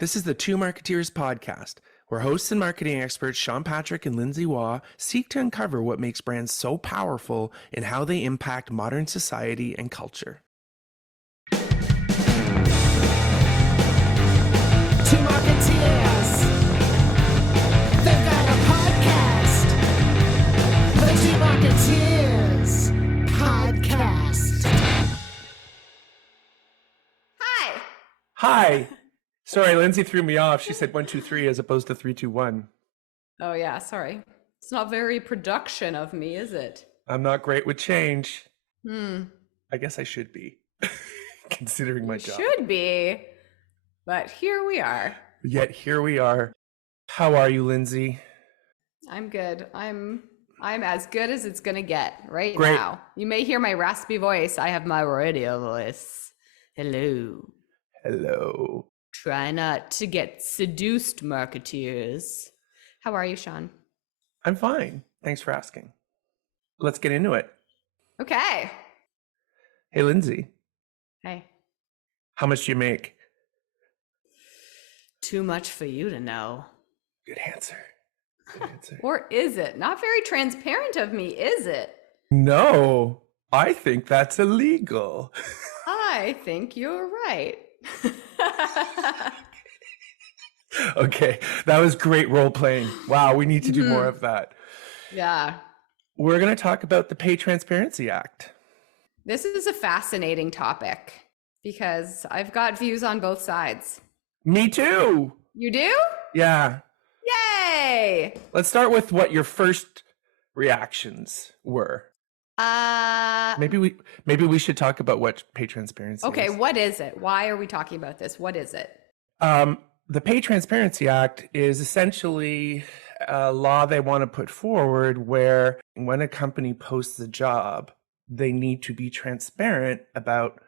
This is the Two Marketeers podcast, where hosts and marketing experts Sean Patrick and Lindsay Waugh seek to uncover what makes brands so powerful and how they impact modern society and culture. Two Marketeers. They've got a podcast. The Two Marketeers podcast. Hi. Hi. Sorry, Lindsay threw me off. She said 1, 2, 3 as opposed to 3, 2, 1. Oh yeah, sorry. It's not very production of me, is it? I'm not great with change. I I guess I should be, considering my job. Should be, but here we are. Yet here we are. How are you, Lindsay? I'm good. I'm as good as it's gonna get right Great. now. You may hear my raspy voice. I have my radio voice. Hello. Hello. Try not to get seduced, marketeers. How are you, Sean? I'm fine. Thanks for asking. Let's get into it. Okay. Hey, Lindsay, Hey. how much do you make? Too much for you to know. Good answer. Good answer. Or is it? Not very transparent of me, is it? No, I think that's illegal. I think you're right. Okay, that was great role playing. Wow, we need to do more of that. Yeah. We're going to talk about the Pay Transparency Act. This is a fascinating topic because I've got views on both sides. Me too. You do? Yeah. Yay! Let's start with what your first reactions were. Maybe we should talk about what Pay Transparency Okay, is. what is it? Why are we talking about this? What is it? The Pay Transparency Act is essentially a law they want to put forward where when a company posts a job, they need to be transparent about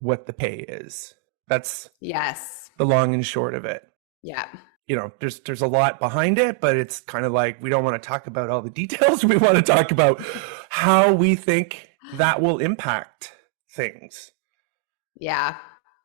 what the pay is. That's Yes. the long and short of it. Yeah. You know, there's a lot behind it, but it's kind of like we don't want to talk about all the details. We want to talk about how we think that will impact things. Yeah.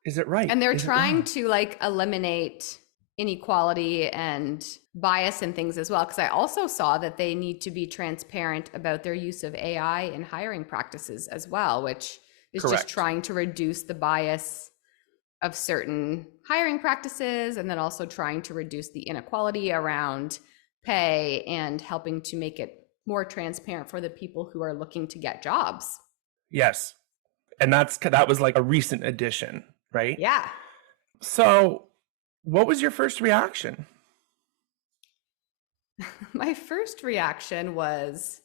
Is it right? And they're Is it trying wrong? to like eliminate inequality and bias and things as well. Because I also saw that they need to be transparent about their use of AI in hiring practices as well, which is Correct. just trying to reduce the bias of certain hiring practices and then also trying to reduce the inequality around pay and helping to make it more transparent for the people who are looking to get jobs. Yes. And that was like a recent addition, right? Yeah. So what was your first reaction? My first reaction was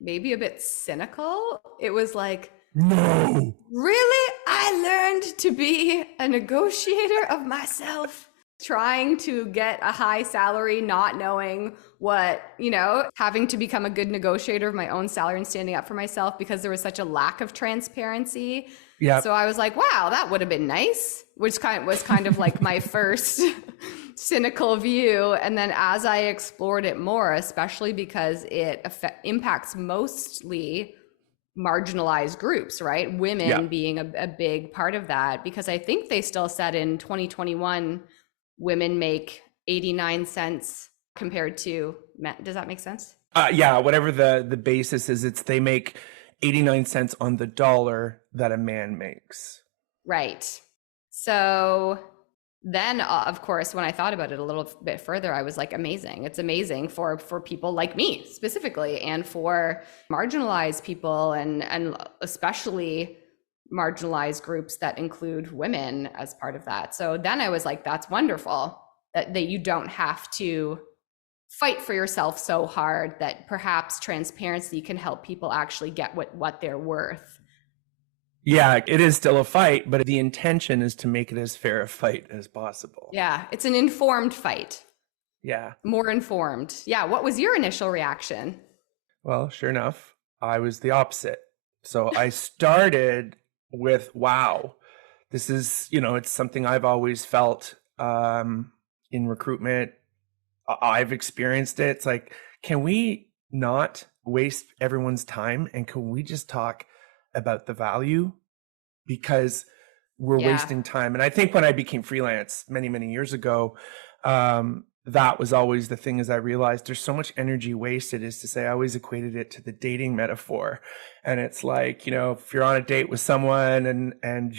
maybe a bit cynical. It was like, No. really? I learned to be a negotiator of myself, trying to get a high salary, not knowing what, having to become a good negotiator of my own salary and standing up for myself because there was such a lack of transparency. Yeah. So I was like, wow, that would have been nice, which was kind of like my first cynical view. And then as I explored it more, especially because it impacts mostly marginalized groups, right? Women being a big part of that, because I think they still said in 2021, women make 89 cents compared to men. Does that make sense? Yeah, whatever the basis is, they make 89 cents on the dollar that a man makes. Right. So then, of course, when I thought about it a little bit further, I was like, amazing. It's amazing for people like me specifically, and for marginalized people and especially marginalized groups that include women as part of that. So then I was like, that's wonderful that you don't have to fight for yourself so hard, that perhaps transparency can help people actually get what they're worth. Yeah, it is still a fight, but the intention is to make it as fair a fight as possible. Yeah, it's an informed fight. Yeah. More informed. Yeah, what was your initial reaction? Well, sure enough, I was the opposite. So I started with, wow, this is, it's something I've always felt in recruitment. I've experienced it. It's like, can we not waste everyone's time, and can we just talk about the value? Because we're Yeah. wasting time. And I think when I became freelance many, many years ago, that was always the thing, as I realized there's so much energy wasted. Is to say, I always equated it to the dating metaphor. And it's like, if you're on a date with someone and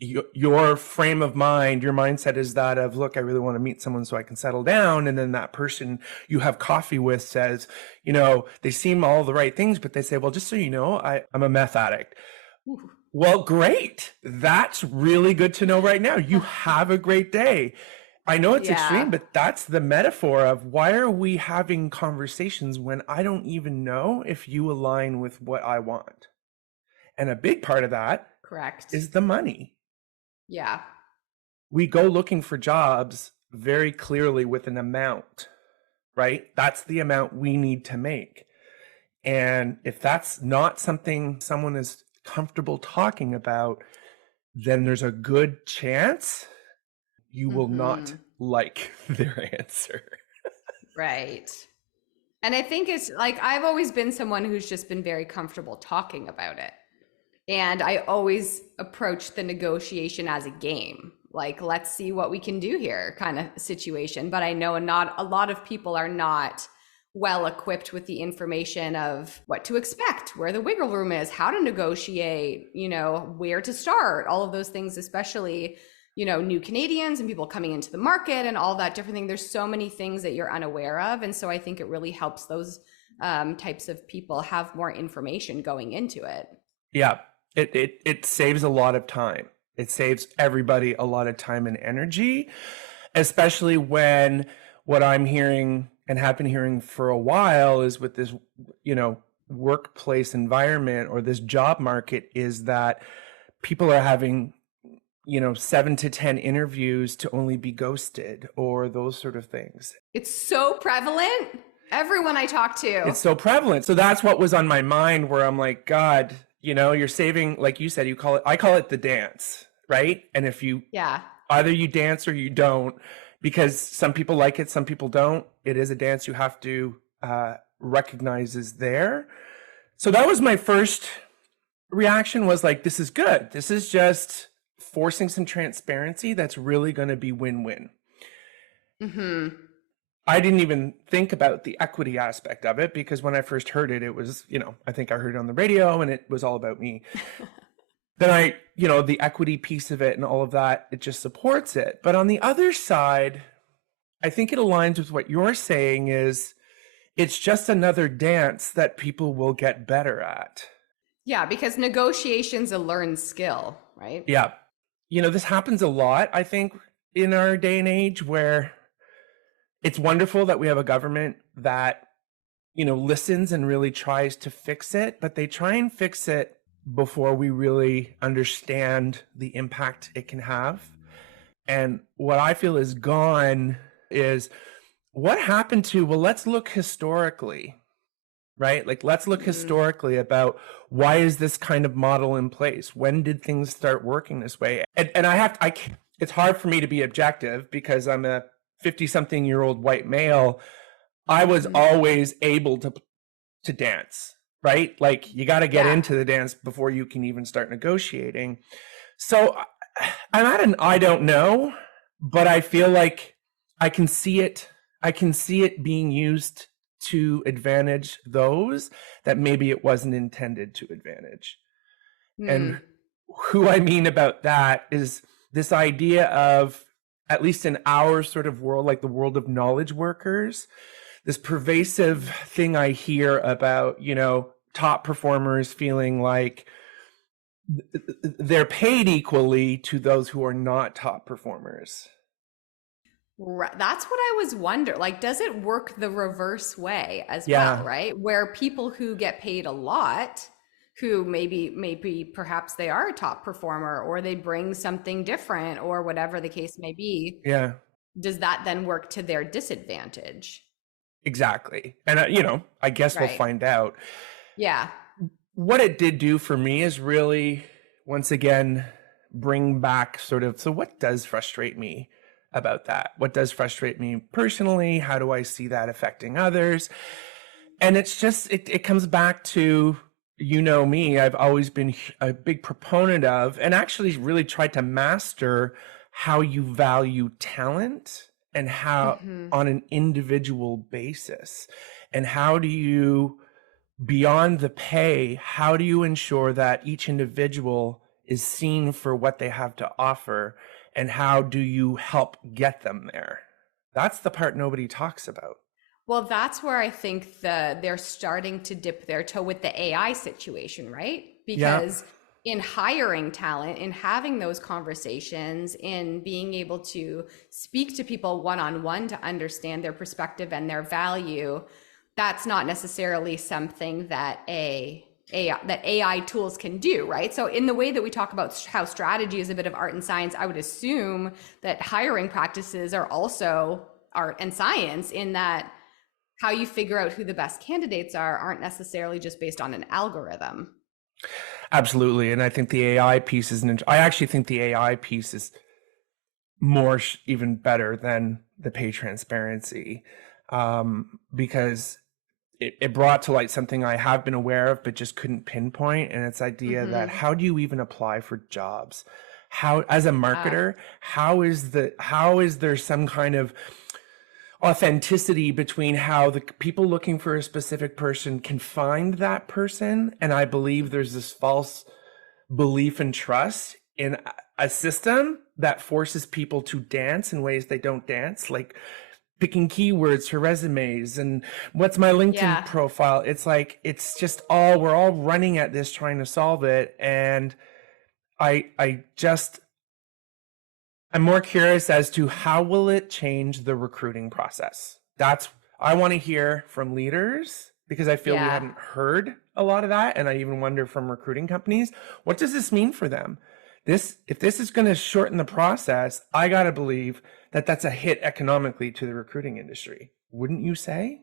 your frame of mind, your mindset is that of, look, I really want to meet someone so I can settle down. And then that person you have coffee with says, they seem all the right things, but they say, well, just so you know, I'm a meth addict. Ooh. Well, great. That's really good to know right now. You have a great day. I know it's extreme, but that's the metaphor of why are we having conversations when I don't even know if you align with what I want? And a big part of that Correct. is the money. Yeah. We go looking for jobs very clearly with an amount, right? That's the amount we need to make. And if that's not something someone is comfortable talking about, then there's a good chance you will not like their answer. Right. And I think it's like, I've always been someone who's just been very comfortable talking about it. And I always approach the negotiation as a game. Like, let's see what we can do here kind of situation. But I know not a lot of people are not well equipped with the information of what to expect, where the wiggle room is, how to negotiate, where to start, all of those things, especially new Canadians and people coming into the market and all that different thing. There's so many things that you're unaware of. And so I think it really helps those types of people have more information going into it. Yeah, it saves a lot of time. It saves everybody a lot of time and energy, especially when what I'm hearing and have been hearing for a while is with this, workplace environment or this job market is that people are having 7 to 10 interviews to only be ghosted or those sort of things. It's so prevalent. Everyone I talk to. It's so prevalent. So that's what was on my mind where I'm like, God, you're saving, like you said, I call it the dance, right? And if either you dance or you don't, because some people like it, some people don't. It is a dance you have to recognize is there. So that was my first reaction was like, this is good. This is just forcing some transparency that's really going to be win-win. I didn't even think about the equity aspect of it because when I first heard it, it was, I think I heard it on the radio and it was all about me. Then the equity piece of it and all of that, it just supports it. But on the other side, I think it aligns with what you're saying is it's just another dance that people will get better at. Yeah, because negotiation's a learned skill, right? Yeah. This happens a lot, I think, in our day and age where it's wonderful that we have a government that, listens and really tries to fix it, but they try and fix it before we really understand the impact it can have. And what I feel is gone is what happened to, well, let's look historically, right? Like, let's look historically about why is this kind of model in place? When did things start working this way? And it's hard for me to be objective because I'm a 50-something-year-old white male. I was always able to dance, right? Like, you got to get into the dance before you can even start negotiating. So I'm at an I don't know, but I feel like I can see it. I can see it being used to advantage those that maybe it wasn't intended to advantage. And who I mean about that is this idea of, at least in our sort of world, like the world of knowledge workers, this pervasive thing I hear about, top performers feeling like they're paid equally to those who are not top performers. Right. That's what I was wondering. Like, does it work the reverse way as well, right? Where people who get paid a lot, who maybe perhaps they are a top performer or they bring something different or whatever the case may be. Yeah. Does that then work to their disadvantage? Exactly. And, I guess we'll find out. Yeah. What it did do for me is really, once again, bring back sort of, so what does frustrate me about that? What does frustrate me personally? How do I see that affecting others? And it's just, it comes back to you know me, I've always been a big proponent of, and actually really tried to master how you value talent and how Hmm. on an individual basis. And how do you, beyond the pay, how do you ensure that each individual is seen for what they have to offer? And how do you help get them there? That's the part nobody talks about. Well, that's where I think they're starting to dip their toe with the AI situation, right? Yeah. Because in hiring talent, in having those conversations, in being able to speak to people one on one to understand their perspective and their value, that's not necessarily something that AI tools can do, right? So in the way that we talk about how strategy is a bit of art and science, I would assume that hiring practices are also art and science, in that how you figure out who the best candidates are aren't necessarily just based on an algorithm. Absolutely. And I think the AI piece is I actually think the AI piece is more even better than the pay transparency, because it brought to light something I have been aware of but just couldn't pinpoint, and it's idea that Mm-hmm. how do you even apply for jobs? How, as a marketer, how is there some kind of authenticity between how the people looking for a specific person can find that person? And I believe there's this false belief and trust in a system that forces people to dance in ways they don't dance, like picking keywords for resumes and what's my LinkedIn Yeah. profile. It's like, it's just all, we're all running at this trying to solve it. And I just, I'm more curious as to how will it change the recruiting process. That's, I want to hear from leaders, because I feel we Yeah. haven't heard a lot of that. And I even wonder from recruiting companies, what does this mean for them? If this is going to shorten the process, I got to believe that that's a hit economically to the recruiting industry. Wouldn't you say?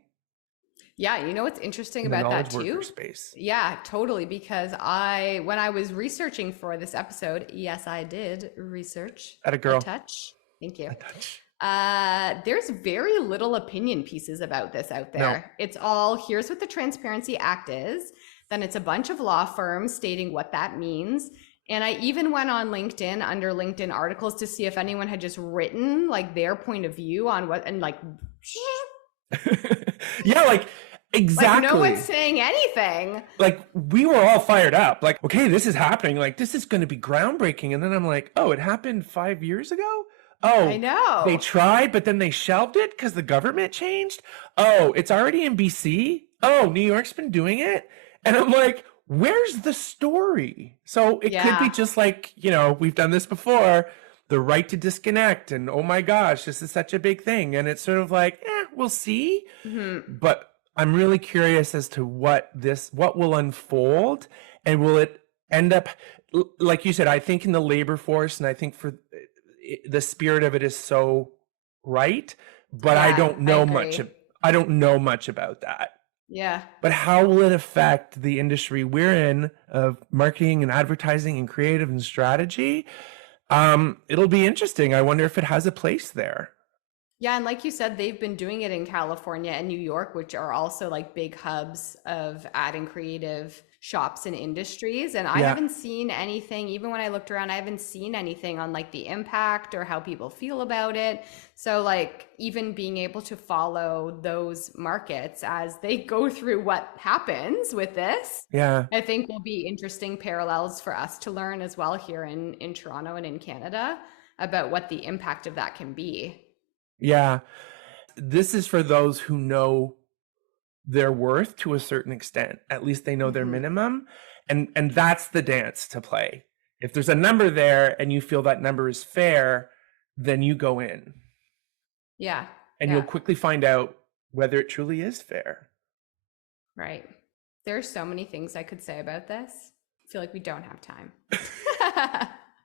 Yeah, you know what's interesting In the about that knowledge worker too? space. Yeah, totally. Because when I was researching for this episode, yes, I did research At a a girl. touch. Thank you. A touch. There's very little opinion pieces about this out No. there. It's all, here's what the Transparency Act is. Then it's a bunch of law firms stating what that means. And I even went on LinkedIn under LinkedIn articles to see if anyone had just written like their point of view on what, and like, Yeah, like, exactly. like no one's saying anything. Like, we were all fired up. Like, okay, this is happening. Like, this is going to be groundbreaking. And then I'm like, oh, it happened 5 years ago? Oh, I know. they tried, but then they shelved it because the government changed? Oh, it's already in BC? Oh, New York's been doing it? And I'm like, where's the story? So it could be Yeah. just like, we've done this before, the right to disconnect. And oh my gosh, this is such a big thing. And it's sort of like, we'll see. Mhm. But I'm really curious as to what will unfold, and will it end up, like you said, I think in the labor force, and I think for the spirit of it is so right, but I Yeah, don't I know agree. I don't know much about that. Yeah. But how will it affect the industry we're in of marketing and advertising and creative and strategy? It'll be interesting. I wonder if it has a place there. Yeah, and like you said, they've been doing it in California and New York, which are also like big hubs of ad and creative shops and industries. And I Yeah. haven't seen anything, even when I looked around, I haven't seen anything on like the impact or how people feel about it. So like even being able to follow those markets as they go through what happens with this, Yeah. I think will be interesting parallels for us to learn as well here in Toronto and in Canada about what the impact of that can be. Yeah. This is for those who know their worth to a certain extent. At least they know their Mhm. minimum. And that's the dance to play. If there's a number there and you feel that number is fair, then you go in. Yeah. And Yeah. you'll quickly find out whether it truly is fair. Right. There's so many things I could say about this. I feel like we don't have time.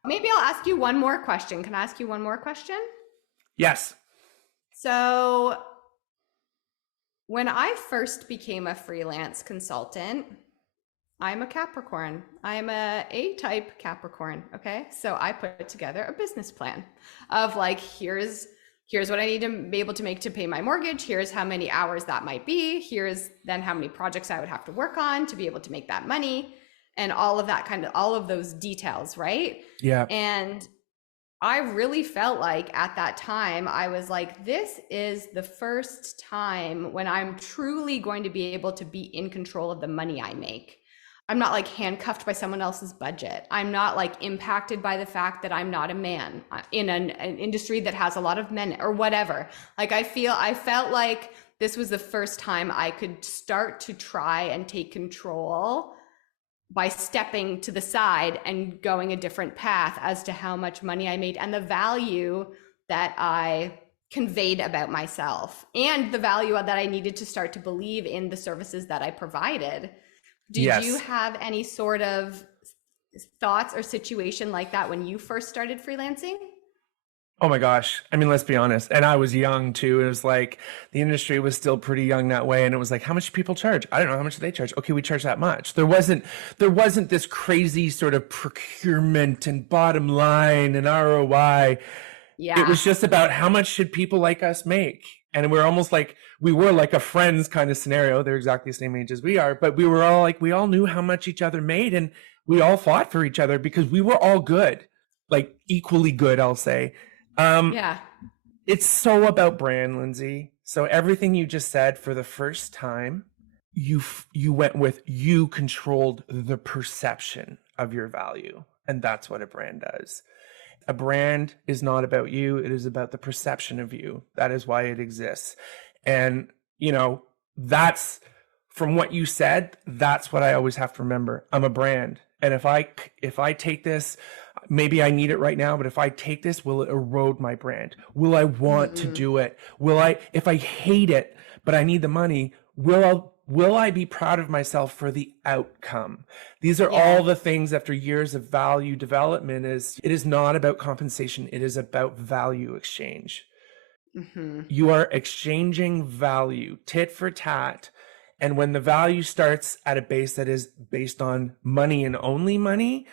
Maybe I'll ask you one more question. Can I ask you one more question? Yes. So, when I first became a freelance consultant, I'm a Capricorn. I'm a A-type Capricorn, okay? So I put together a business plan of like, here's Here's what I need to be able to make to pay my mortgage. Here's how many hours that might be. Here's then how many projects I would have to work on to be able to make that money, and all of that all of those details, right? Yeah. And I really felt like at that time, I was like, this is the first time when I'm truly going to be able to be in control of the money I make. I'm not like handcuffed by someone else's budget. I'm not like impacted by the fact that I'm not a man in an industry that has a lot of men or whatever. Like I felt like this was the first time I could start to try and take control by stepping to the side and going a different path as to how much money I made and the value that I conveyed about myself and the value that I needed to start to believe in the services that I provided. Did you have any sort of thoughts or situation like that when you first started freelancing? Oh my gosh. I mean, let's be honest. And I was young too. It was like the industry was still pretty young that way. And it was like, how much do people charge? I don't know. How much do they charge? Okay, we charge that much. There wasn't this crazy sort of procurement and bottom line and ROI. Yeah. It was just about how much should people like us make? And we were like a friends kind of scenario. They're exactly the same age as we are, but we all knew how much each other made, and we all fought for each other because we were all good, like equally good, I'll say. Yeah. It's so about brand, Lindsay. So everything you just said, for the first time, you went with, you controlled the perception of your value. And that's what a brand does. A brand is not about you. It is about the perception of you. That is why it exists. And, that's, from what you said, that's what I always have to remember. I'm a brand. And if I take this, maybe I need it right now, but if I take this, will it erode my brand? Will I want to do it? If I hate it, but I need the money, will I be proud of myself for the outcome? These are all the things after years of value development. It is not about compensation. It is about value exchange. Mm-hmm. You are exchanging value, tit for tat. And when the value starts at a base that is based on money and only money,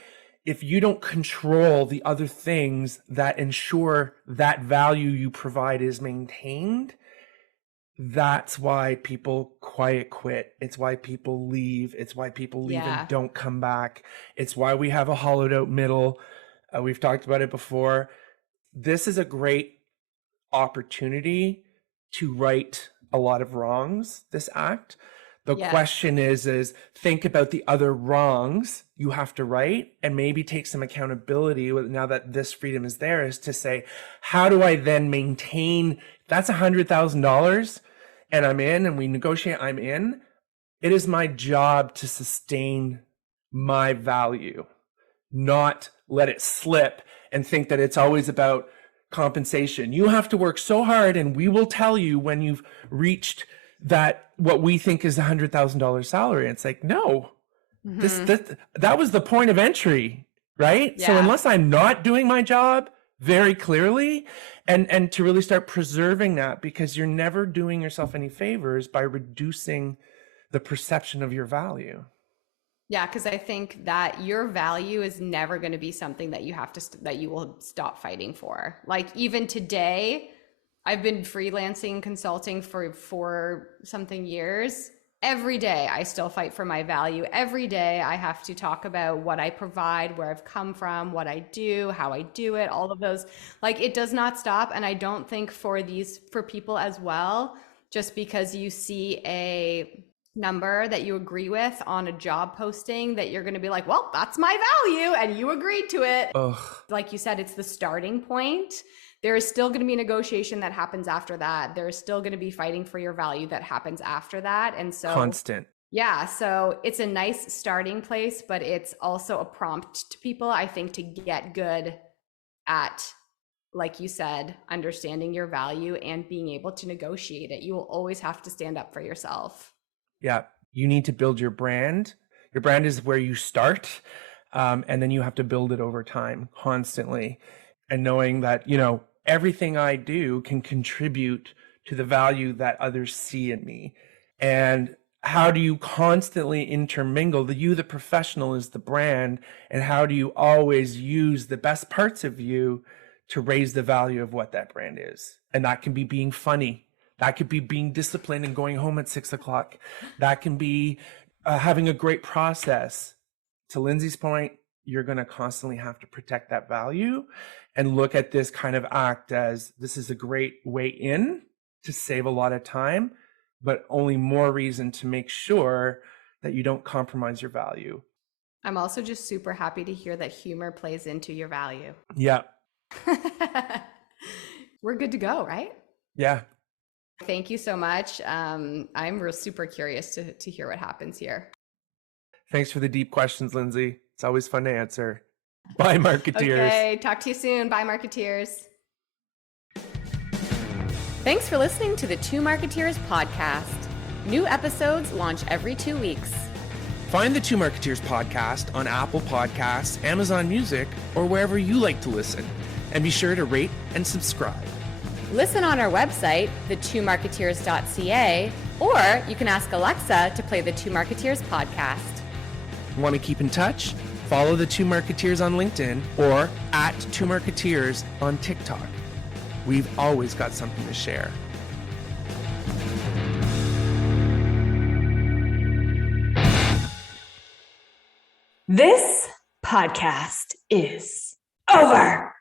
if you don't control the other things that ensure that value you provide is maintained, that's why people quiet quit. It's why people leave. It's why people leave and don't come back. It's why we have a hollowed out middle. We've talked about it before. This is a great opportunity to right a lot of wrongs, this act. The question is think about the other wrongs you have to right, and maybe take some accountability now that this freedom is there, is to say, how do I then maintain, that's $100,000 and I'm in, and we negotiate, I'm in. It is my job to sustain my value, not let it slip and think that it's always about compensation. You have to work so hard, and we will tell you when you've reached that, what we think is $100,000 salary. It's like, no, that was the point of entry, right? So unless I'm not doing my job very clearly, and to really start preserving that, because you're never doing yourself any favors by reducing the perception of your value. Yeah, because I think that your value is never going to be something that you have to that you will stop fighting for. Like even today, I've been freelancing, consulting for something years. Every day I still fight for my value. Every day I have to talk about what I provide, where I've come from, what I do, how I do it, all of those. Like it does not stop. And I don't think for people as well, just because you see a number that you agree with on a job posting, that you're going to be like, well, that's my value, and you agreed to it. Ugh. Like you said, it's the starting point. There is still going to be negotiation that happens after that. There is still going to be fighting for your value that happens after that. And so constant. Yeah. So it's a nice starting place, but it's also a prompt to people, I think, to get good at, like you said, understanding your value and being able to negotiate it. You will always have to stand up for yourself. Yeah. You need to build your brand. Your brand is where you start. And then you have to build it over time constantly. And knowing that, everything I do can contribute to the value that others see in me. And how do you constantly intermingle? The professional is the brand. And how do you always use the best parts of you to raise the value of what that brand is. And that can be being funny. That could be being disciplined and going home at 6 o'clock. That can be having a great process. To Lindsay's point, you're going to constantly have to protect that value and look at this kind of act as this is a great way in to save a lot of time, but only more reason to make sure that you don't compromise your value. I'm also just super happy to hear that humor plays into your value. Yeah. We're good to go, right? Yeah. Thank you so much. I'm super curious to hear what happens here. Thanks for the deep questions, Lindsay. It's always fun to answer. Bye, Marketeers. Okay, talk to you soon. Bye, Marketeers. Thanks for listening to the Two Marketeers podcast. New episodes launch every 2 weeks. Find the Two Marketeers podcast on Apple Podcasts, Amazon Music, or wherever you like to listen. And be sure to rate and subscribe. Listen on our website, thetwomarketeers.ca, or you can ask Alexa to play the Two Marketeers podcast. Want to keep in touch? Follow the Two Marketeers on LinkedIn or at Two Marketeers on TikTok. We've always got something to share. This podcast is over.